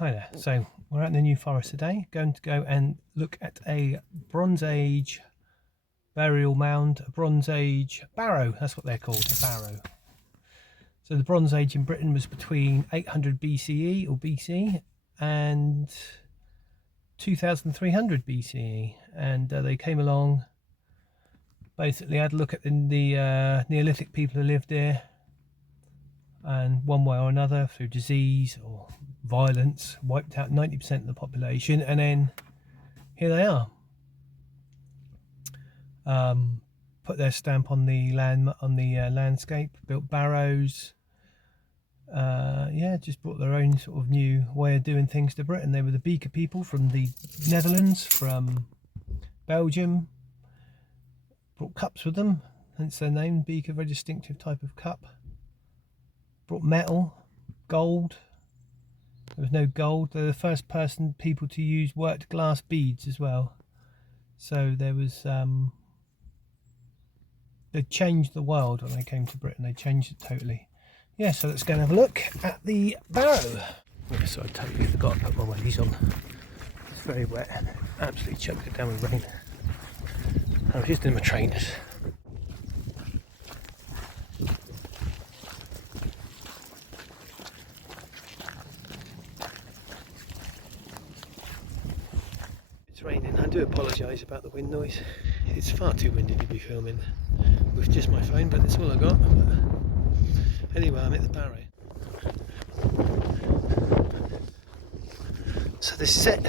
Hi there. So we're at the New Forest today, going to go and look at a Bronze Age burial mound, a Bronze Age barrow, that's what they're called, a barrow. So the Bronze Age in Britain was between 800 BCE or BC and 2300 BCE, and they came along, basically had a look at the Neolithic people who lived here, and one way or another, through disease or violence, wiped out 90% of the population, and then here they are. Put their stamp on the landscape, built barrows. Yeah, just brought their own sort of new way of doing things to Britain. They were the beaker people from the Netherlands, from Belgium. Brought cups with them, hence their name, beaker, very distinctive type of cup. Brought metal, gold. There was no gold. They're the first people to use worked glass beads as well. So there was they changed the world when they came to Britain. They changed it totally. Yeah, so let's go and have a look at the barrow. Yeah, so I totally forgot to put my wellies on. It's very wet. Absolutely choked it down with rain. I was just in my trainers. It's raining. I do apologise about the wind noise. It's far too windy to be filming with just my phone, but that's all I got. But anyway, I'm at the barrow. So this is it.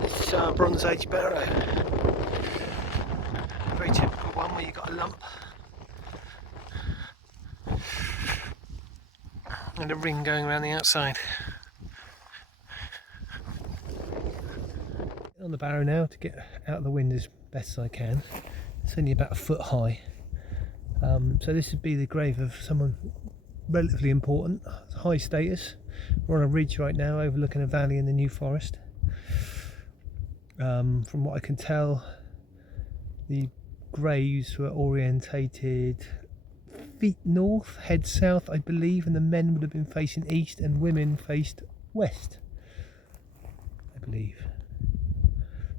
This is our Bronze Age barrow. Very typical one where you've got a lump and a ring going around the outside. On the barrow now to get out of the wind as best as I can. It's only about a foot high. So this would be the grave of someone relatively important, high status. We're on a ridge right now overlooking a valley in the New Forest. From what I can tell, the graves were orientated feet north, head south, I believe, and the men would have been facing east and women faced west, I believe,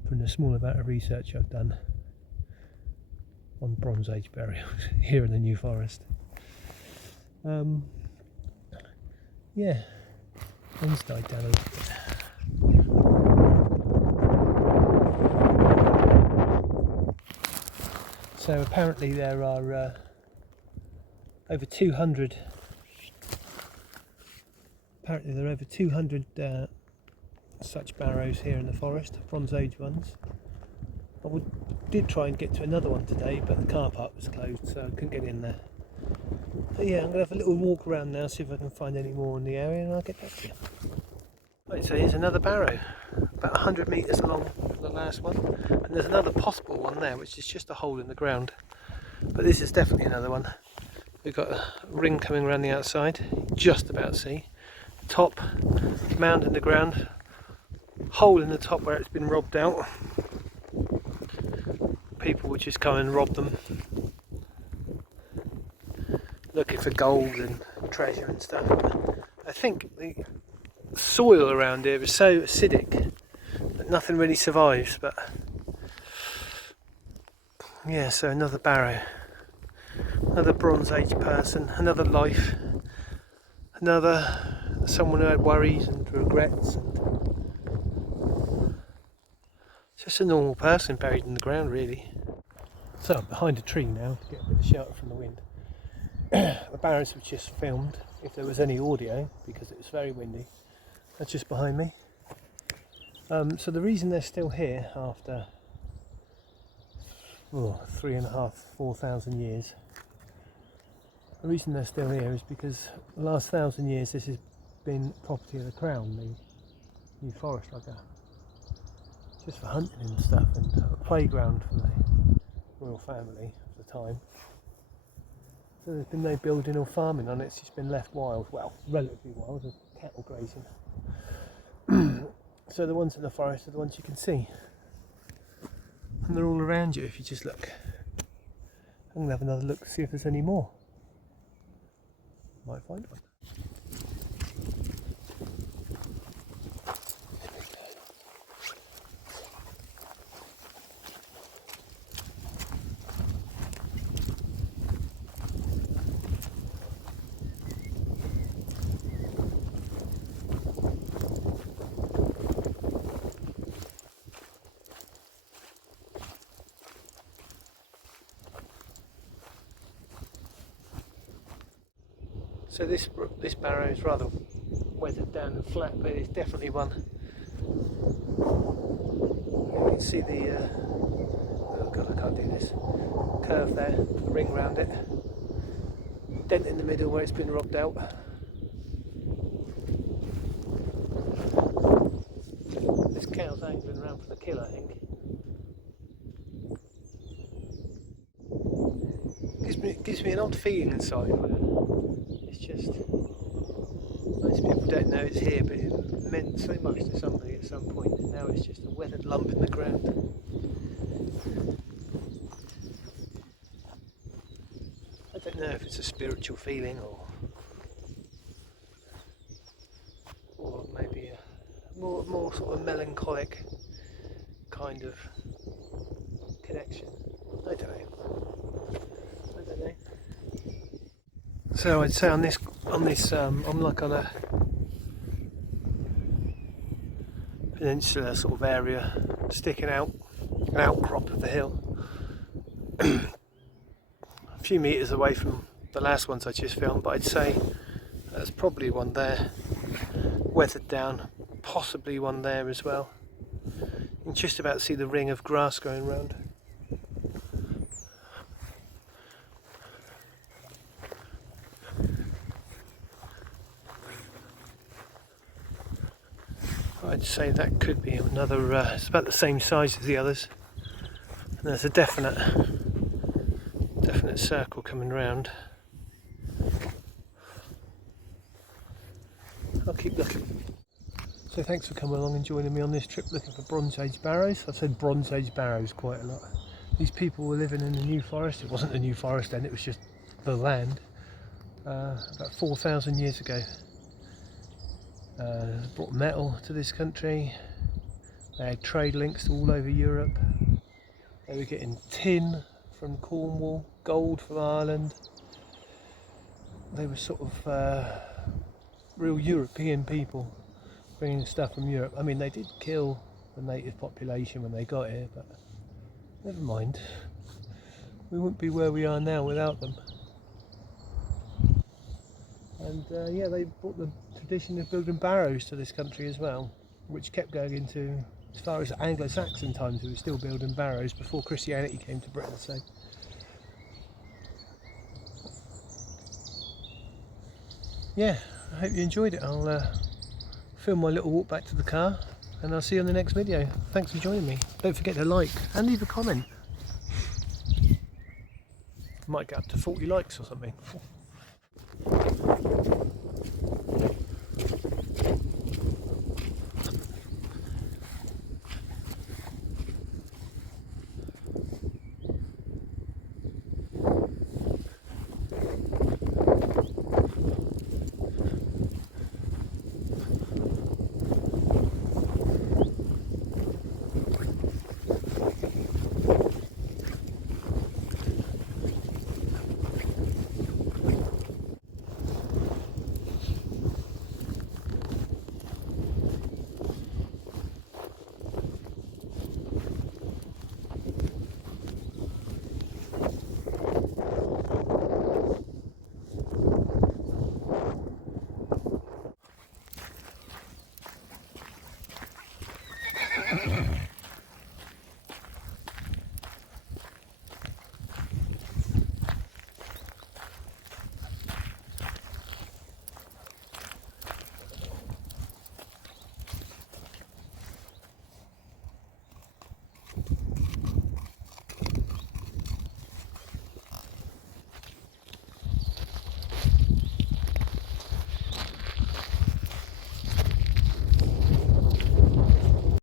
from the small amount of research I've done on Bronze Age burials here in the New Forest. Yeah, wind's died down a little bit. So apparently there are over 200. Apparently there are over 200 such barrows here in the forest, Bronze Age ones. I did try and get to another one today, but the car park was closed, so I couldn't get in there. But yeah, I'm going to have a little walk around now, see if I can find any more in the area, and I'll get back to you. Right, so here's another barrow, about 100 metres long from the last one, and there's another possible one there, which is just a hole in the ground. But this is definitely another one. We've got a ring coming around the outside, just about see. Top, mound in the ground, hole in the top where it's been robbed out. People would just come and rob them, looking for gold and treasure and stuff. I think the soil around here is so acidic that nothing really survives. But yeah, so another barrow, another Bronze Age person, another life, another someone who had worries and regrets, and just a normal person buried in the ground, really. So I'm behind a tree now to get a bit of shelter from the wind. The barrows were just filmed, if there was any audio, because it was very windy. That's just behind me. So the reason they're still here after 3,500 to 4,000 years, the reason they're still here is because the last 1,000 years this has been property of the Crown, the New Forest, just for hunting and stuff, and a playground for the royal family of the time. So there's been no building or farming on it, it's just been left wild, well, relatively wild, with cattle grazing. So the ones in the forest are the ones you can see. And they're all around you if you just look. I'm going to have another look to see if there's any more. Might find one. So this barrow is rather weathered down and flat, but it's definitely one. You can see the oh god, I can't do this curve there, the ring round it, dent in the middle where it's been robbed out. This cow's angling around for the kill, I think. Gives me an odd feeling inside where it's just, most people don't know it's here, but it meant so much to somebody at some point, and now it's just a weathered lump in the ground. I don't know if it's a spiritual feeling or maybe a more sort of melancholic kind of connection. I don't know. So I'd say on this I'm like on a peninsula sort of area, sticking out, an outcrop of the hill, a few metres away from the last ones I just filmed, but I'd say there's probably one there, weathered down, possibly one there as well. You can just about see the ring of grass going round. I'd say that could be another, it's about the same size as the others, and there's a definite circle coming round. I'll keep looking. So thanks for coming along and joining me on this trip looking for Bronze Age barrows. I've said Bronze Age barrows quite a lot. These people were living in the New Forest. It wasn't the New Forest then, it was just the land, about 4,000 years ago. Brought metal to this country. They had trade links all over Europe. They were getting tin from Cornwall, gold from Ireland. They were sort of real European people bringing stuff from Europe. I mean, they did kill the native population when they got here, but never mind. We wouldn't be where we are now without them. And yeah, they brought the tradition of building barrows to this country as well, which kept going into as far as Anglo-Saxon times. We were still building barrows before Christianity came to Britain. So yeah, I hope you enjoyed it. I'll film my little walk back to the car, and I'll see you on the next video. Thanks for joining me. Don't forget to like and leave a comment. Might get up to 40 likes or something.